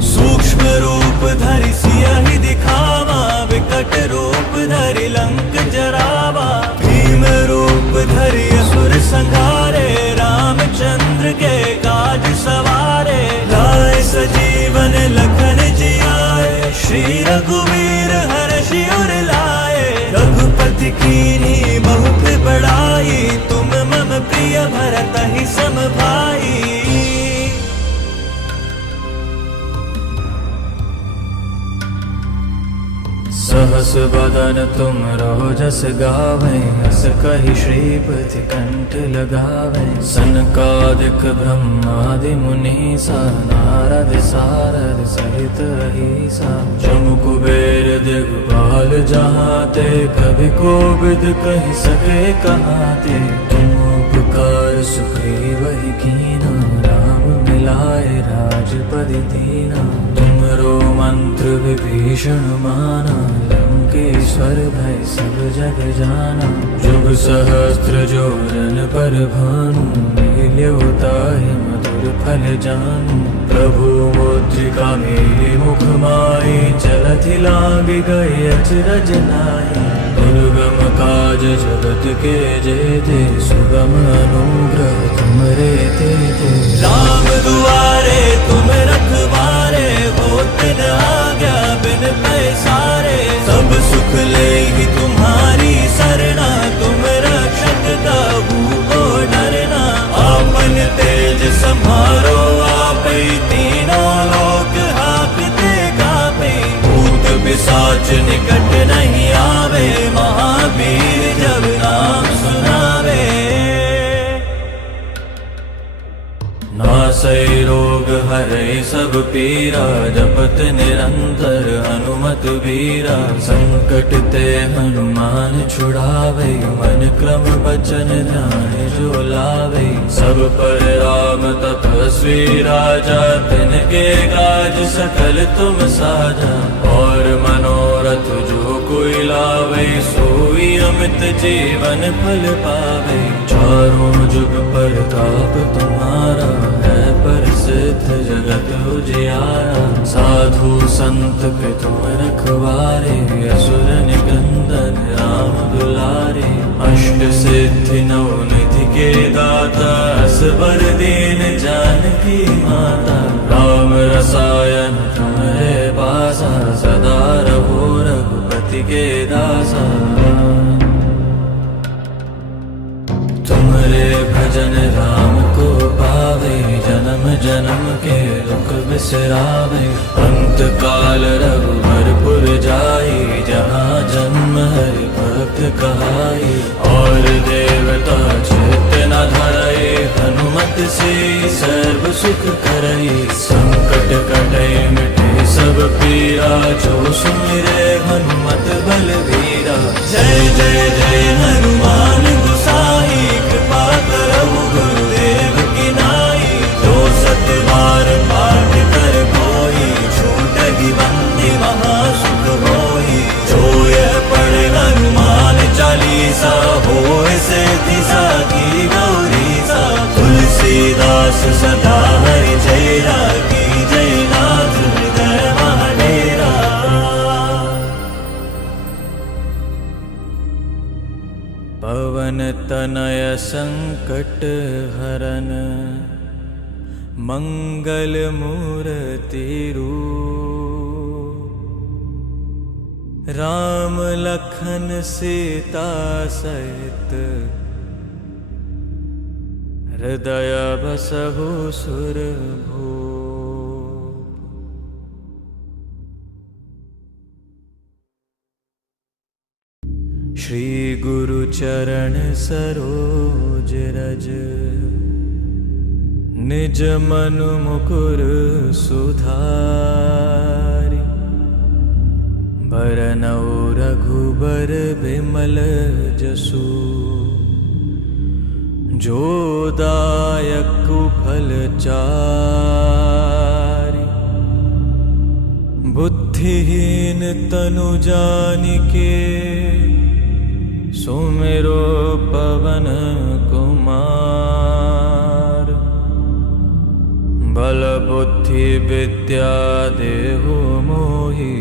सूक्ष्म रूप धरि सियहि दिखावा विकट रूप धरि लंक जरावा। भीम रूप धरि असुर संहारे रामचंद्र के काज सवारे। लाए सजीवन लखन जियाए श्री रघुवीर हर्षि उर लाए। रघुपति कीन्ही बहुत बड़ाई तुम मम प्रिय भरतहि सम भाई। सहस बदन तुम रहो जस गावें हस कहि श्रीपति कंठ लगावें। सनकादिक ब्रह्मादि मुनीसा नारद सारद सहित अहीसा। जमु कुबेर दिगपाल जहाते कभी कोविद कहि सके कहाते। तुम उपकार सुग्रीवहि कीना राम मिलाए राजपदि दीना। तुमरो मंत्र विभीषण माना लंकेश्वर भय सब जग जाना। जुग सहस्त्र जोरन पर भानु लील्यो ताहि मधुर फल जानू। प्रभु मुद्रिका मेरे मुख माहि चलति लांघि गए अचरज नाहि। दुर्गम काज जगत के जेते सुगम अनुग्रह तुमरे तेते। राम दुआरे तुम रखवारे होत न आज्ञा बिन पैसारे। सब सुख लेगी तुम्हारी सरना तुम रक्षक काहू को डरना। आपन तेज सम्हारो आपै तीनों लोक हाकते कापे। भूत पिशाच निकट नहीं आवे महावीर जब नाम सुनावे। नासै रोग हरै सब पीरा जपत निरंतर हनुमत वीरा। संकट ते हनुमान छुड़ावे मन क्रम बचन ध्यान जो लावे। सब पर राम तपस्वी राजा तिनके काज सकल तुम साजा। और मनोरथ जो कोई लावे सोई अमित जीवन फल पावे। चारों जुग प्रताप तुम्हारा है प्रसिद्ध जगत उजियारा। साधु संत के तुम रखवारे असुर निकंदन राम दुलारे। अष्ट सिद्धि नौ निधि के दाता असबर दीन जानकी माता। राम रसायन तुम्हारे पासा सदा रहो रघुपति के दासा। जन राम को पावे, जन्म जन्म के दुख बिसरावे। अंत काल रघुबरपुर जाई, जहाँ जन्म हरि भक्त कहाई। और देवता चित्त न धरई, हनुमत से सर्व सुख करई। संकट कटे मिटे सब पीरा, जो सुमिरे हनुमत बलवीरा। जय जय जय हनुमान गोसाई, कृपा करहु गुरुदेव की नाई। जो सत बार पाठ कर कोई, छूटहि बंदी महासुख होई। जो यह पढ़े हनुमान चालीसा, होय सिद्धि साखी गौरीसा। तुलसीदास सदा हरि चेरा, की जय नाथ हृदय महाडेरा। पवन तनय संकट हरन, मंगल मूर्ति रूप। राम लखन सीता सहित, हृदय बसहु सुरभूप। श्री गुरु चरण सरोज रज, निज मनु मुकुर सुधारि। बरनौ रघुबर बिमल जसु, जो दायक फल चारि। बुद्धिहीन तनु जानिके, सुमिरो पवन कुमार। बल बुद्धि विद्या देहु मोहि,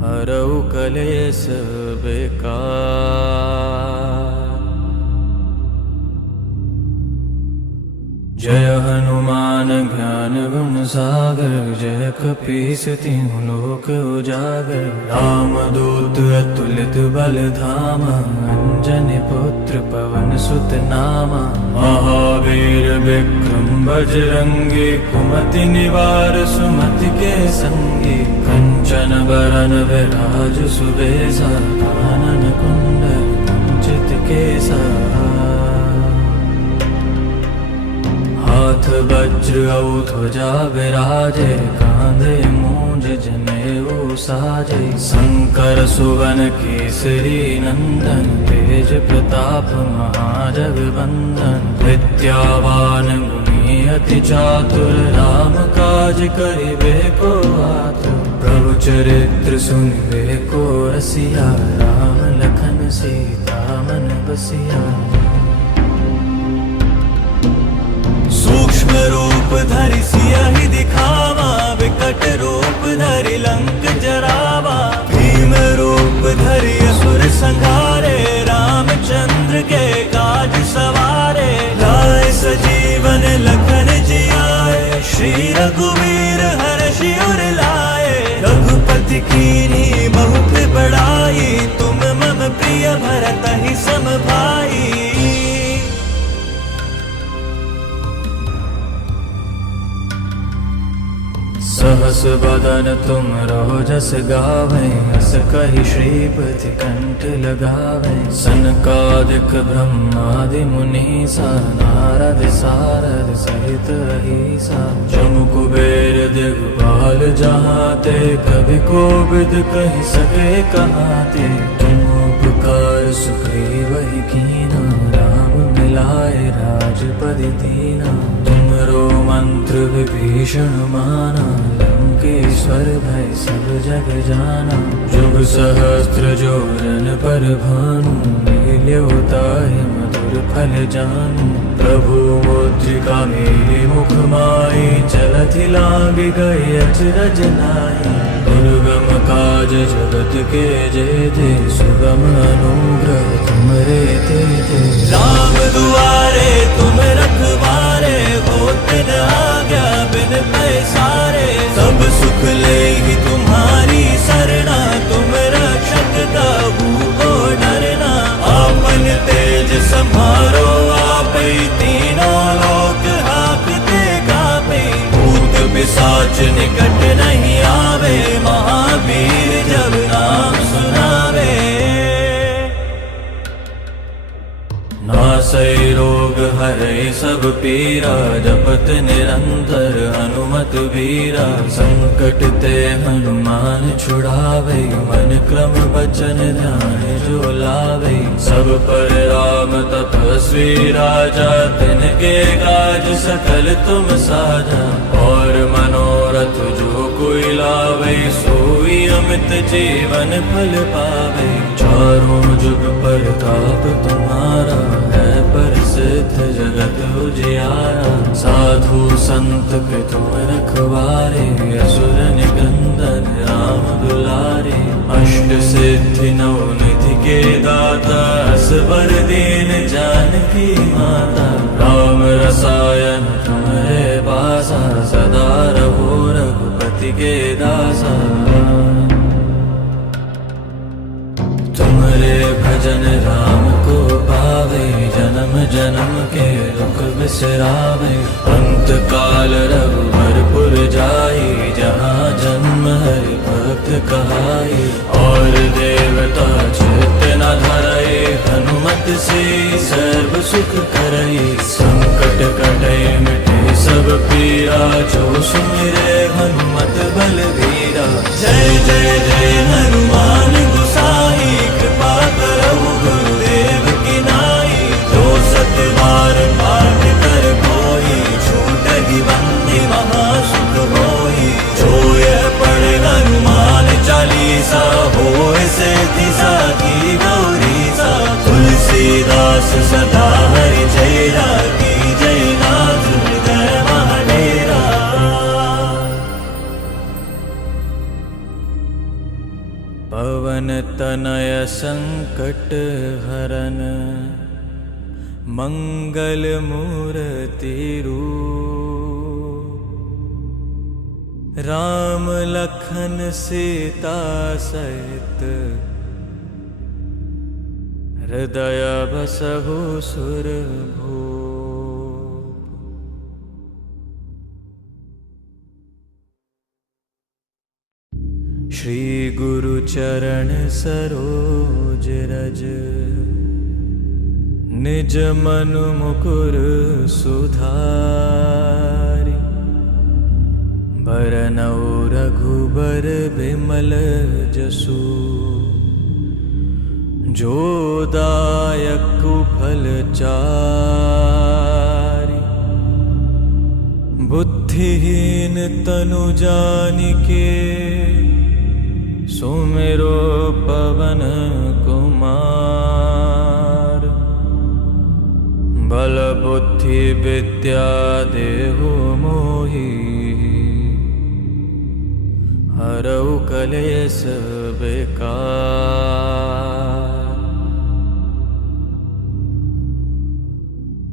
हरऊ कलेश बेकार। जय हनुमान ज्ञान गुण सागर, जय कपीस तिहुँ लोक उजागर। राम दूत अतुलित बल धामा, अंजनी पुत्र पवन सुत नामा। महावीर विक्रम बजरंगी, कुमति निवार सुमति के संगी। कंचन बरन विराज सुबेसा, कानन कुंडल कुंचित केसा। हाथ वज्र और ध्वजा विराजे, कांधे मूंज जनेऊ साजे। शंकर सुवन केसरी नंदन, तेज प्रताप महाजगवंदन। विद्यावान गुणी अति चातुर, राम काज करिबे को आतुर। प्रभु चरित्र सुनिबे को रसिया, राम लखन सीता मन बसिया। सूक्ष्म रूप धरि सियहि दिखावा, विकट रूप धरि लंक जरावा। भीम रूप धरि असुर संहारे, रामचंद्र के काज सवारे। लाए सजीवन लखन जियाए, श्री रघुवीर हर्षि उर लाए। रघुपति कीन्ही बहुत बड़ाई, तुम मम प्रिय भरतहि सम भाई। सहस बदन तुम रोजस गावें, हस कहि श्रीपति कंठ लगावें। सनकादिक ब्रह्मादि मुनीसा, नारद सारद सहित अहीसा। जम कुबेर दिगपाल जहाते, कवि कोविद कहि सके कहाते। तुम उपकार सुग्रीवहि कीना, राम मिलाए राजपदि दीना। तुमरो मंत्र विभीषण माना, लंकेश्वर भय सब जग जाना। जुग सहस्त्र जोरन पर भानु, लील्यो ताहि मधुर फल जानू। प्रभु मुद्रिका मेलि मुख माहि, चलथि लांघि गए अचरज नाहि। दुर्गम काज जगत के जेते, सुगम अनुग्रह तुमरे तेते। राम दुआरे तुम रखवारे, होत न आज्ञा बिन पैसारे। सब सुख लेगी तुम्हारी सरना, तुम रक्षक काहू को डरना। आपन तेज सम हरे सब पीरा, जपत निरंतर हनुमत वीरा। संकट ते हनुमान छुड़ावे, मन क्रम बचन ध्यान जो लावे। सब पर राम तपस्वी राजा, तिनके काज सकल तुम साजा। और मनोरथ जो कोई लावे, सोई अमित जीवन फल पावे। चारों जुग परताप तुम्हारा, है प्रसिद्ध जगत उजियारा। साधु संत के तुम रखवारे, असुर निकंदन राम दुलारे। अष्ट सिद्धि नव निधि के दाता, असबर दीन जानकी माता। राम रसायन तुम्हारे पासा, सदा रहो रघुपति के दासा। तुम्हारे भजन राम को पावे, जन्म जन्म के दुख बिसरावे। अंत काल रघुबरपुर जाई, जहाँ जन्म हरि भक्त कहाई। और देवता चित्त न धरई, हनुमत से सर्व सुख करई। संकट कटे मिटे सब पीरा, जो सुमिरे हनुमत बलवीरा। जय जय जय हनुमान गोसाई, कृपा करहु गुरुदेव की नाई। जो सत बार पाठ कर कोई, छूटहि बंदी महासुख होई। जो यह पढ़े हनुमान चालीसा, होय सिद्धि साखी गौरीसा। तुलसीदास सदा हरि चेरा, की जय नाथ हृदय महाडेरा। पवन तनय संकट हरन, मंगल मूर्ति रूप। राम लखन सीता सहित, हृदय बसहु सुरभूप। श्री गुरु चरण सरोज रज, निज मनु मुकुर सुधारि। बरनउँ रघुबर बिमल जसु, जो दायक फल चारि। बुद्धिहीन तनु जानिके, सुमिरो पवन कुमार। बल बुद्धि विद्या देहु मोहि, हरऊ कलेश बेकार।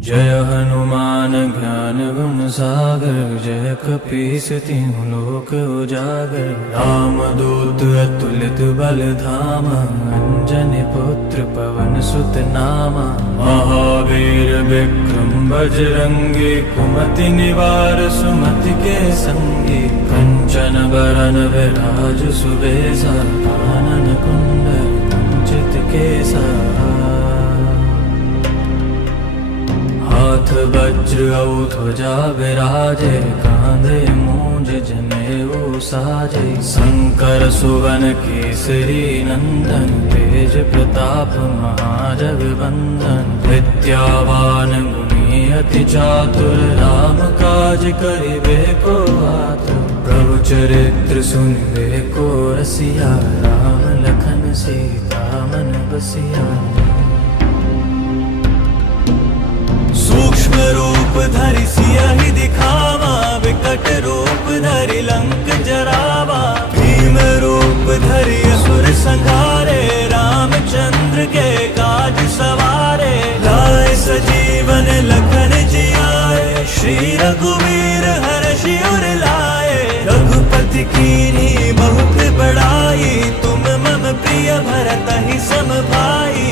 जय हनुमान ज्ञान गुण सागर, जय कपीस तिहुँ लोक उजागर। राम दूत अतुलित बल धामा, अंजनी पुत्र पवन सुत नामा। महावीर विक्रम बजरंगी, कुमति निवार सुमति के संगी। कंचन बरन विराज सुबेसा, कानन कुंडल कुंचित केसा। हाथ वज्र और ध्वजा विराजे, कांधे मूंज जनेऊ साजे। शंकर सुवन केसरी नंदन, तेज प्रताप महाजगवंदन। विद्यावान गुणी अति चातुर, राम काज करिबे को आतुर। प्रभु चरित्र सुनिबे को रसिया, राम लखन सीता मन बसिया। सूक्ष्म रूप धरि सियहि दिखावा, विकट रूप धरि लंक जरावा। भीम रूप धरि असुर संहारे, रामचंद्र के काज सवारे। लाए सजीवन लखन जियाए, श्री रघुवीर हर्षि उर लाए। रघुपति कीन्ही बहुत बड़ाई, तुम मम प्रिय भरतहि सम भाई।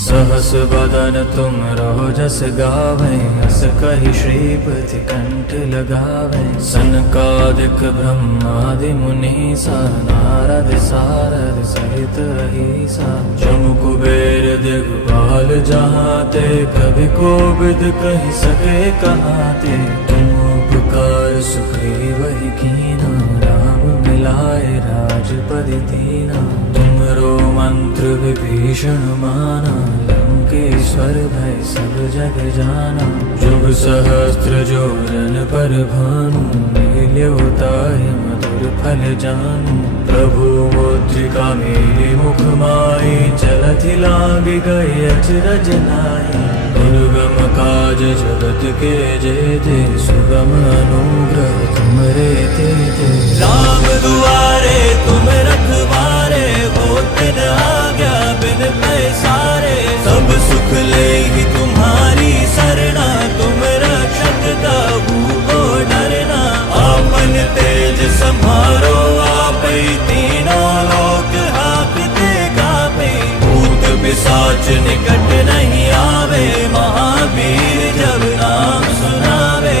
सहस बदन तुम रहो जस गावे, अस कही श्रीपति कंठ लगावे। सनकादिक ब्रह्मादि मुनीसा, नारद सारद सहित अहिसा। जम कुबेर दिग्पाल जहाते, कभी कोविद कही सके कहाते। तुम उपकार सुग्रीव ही कीना, राम मिलाए राजपद दीना। तुमरो मंत्र विभीषण माना, लंकेश्वर भय सब जग जाना। जुग सहस्त्र जोरन पर भानु, लील्योताहि मधुर फल जानू। प्रभु मुद्रिका मेरे मुख माई, चलति लाग गए अचरज नाई। दुर्गम काज जगत के जेते, सुगम अनुग्रह तुमरे तेते। राम दुआरे तुम रखवारे, होते न आज्ञा बिन पैसारे। सब सुख लेगी तुम्हारी सरना, तुम रक्षक काहू को डरना। आपन तेज सम्हारो आपै, तीनों लोक हांकते कांपे। भूत पिशाच निकट नहीं आवे, महावीर जब नाम सुनावे।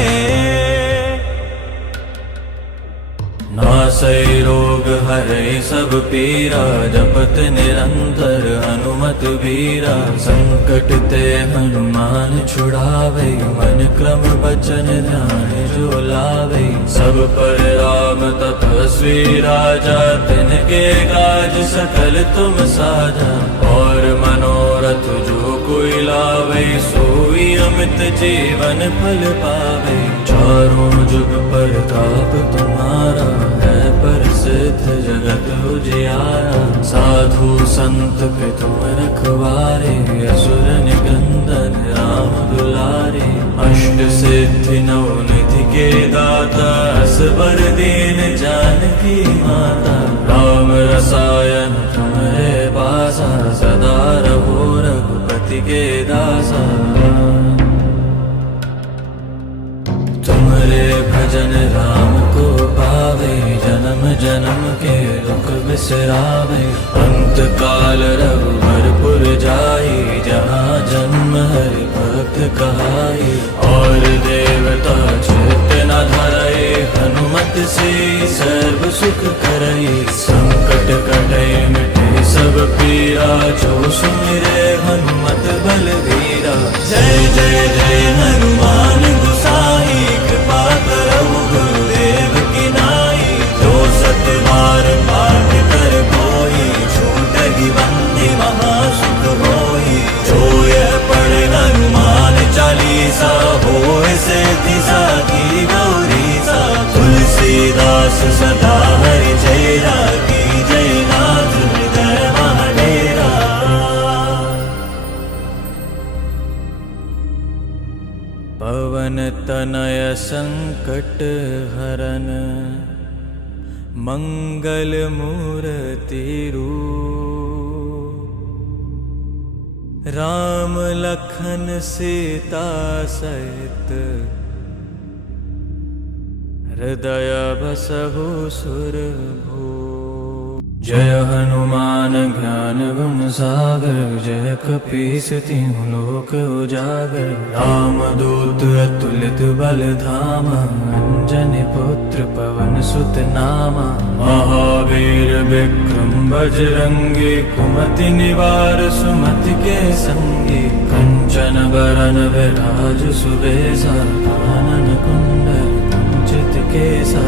नासै रोग हरै सब पीरा, जपत निरंतर हनुमत वीरा। संकट ते हनुमान छुड़ावे, मन क्रम बचन ध्यान जो लावे। सब पर राम तपस्वी राजा, तिनके काज सकल तुम साजा। और मनोरथ जो कोई लावे, सोई अमित जीवन फल पावे। चारों जुग परताप तुम्हारा, है प्रसिद्ध जगत उजियारा। साधु संत के तुम रखवारे, असुर निकंदन राम दुलारे। अष्ट सिद्धि नौ निधि के दाता, असबर दीन जानकी माता। राम रसायन तुम्हारे पासा, सदा रहो रघुपति के दासा। तुमरे भजन राम को पावे, जन्म जन्म के दुख बिसरावे। अंत काल रघुबरपुर जाई, जहाँ जन्म हरि भक्त कहाई। और देवता चित्त न धरई, हनुमत से सर्व सुख करई। संकट कटे मिटे सब पीरा, जो सुमिरे हनुमत बलवीरा। जय जय जय हनुमान गोसाई, कृपा करहु गुरुदेव की नाई। जो सत बार पाठ कर कोई, छूटहि बंदी महासुख होई। जो यह पढ़े हनुमान चालीसा, होय सिद्धि साखी गौरीसा। तुलसीदास सदा हरि चेरा, की जय नाथ हृदय महाडेरा। पवन तनय संकट हरन, मंगल मूर्ति रूप। राम लखन सीता सहित, हृदय बसहु सुरभूप। जय हनुमान ज्ञान गुण सागर, जय कपीस तिहुँ लोक उजागर। राम दूत अतुलित बल धामा, अंजनी पुत्र पवन सुत नामा। महावीर विक्रम बजरंगी, कुमति निवार सुमति के संगी। कंचन बरन विराज सुबेसा, कानन कुंडल कुंचित केसा।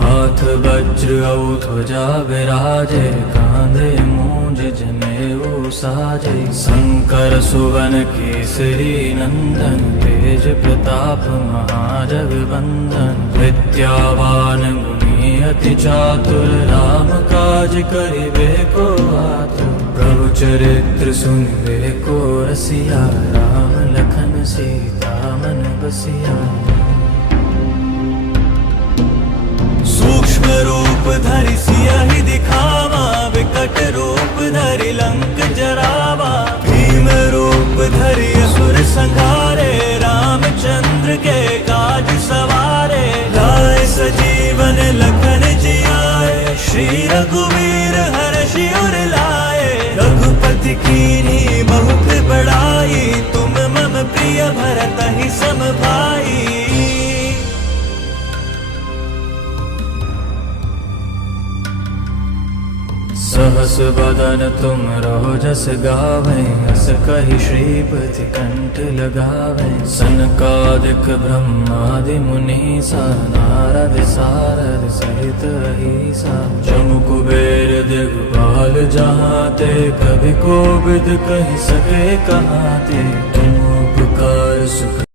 हाथ वज्र औ ध्वजा विराजे, कांधे मूंज जनेऊ साजे। शंकर सुवन केसरी नंदन, तेज प्रताप महाजगवंदन। विद्यावान गुणी अति चातुर, राम काज करिबे को आतुर। प्रभु चरित्र सुनिबे को रसिया, राम लखन सीता मन बसिया। सूक्ष्म रूप धरि सियहि दिखावा, विकट रूप धरि लंक जरावा। भीम रूप धरि असुर संहारे, रामचंद्र के काज सवारे। लाए सजीवन लखन जियाए, श्री रघुवीर हर्षि उर लाए। तहि सम भाई। सहस बदन तुम रहो जस गावें, अस कहि श्रीपति कंठ लगावें। सनकादिक ब्रह्मादि मुनीसा, नारद सारद सहित अहिसा। जमु कुबेर दिगपाल जहाते, कभी कोविद कहि सके कहाते। तुम उपकार सुख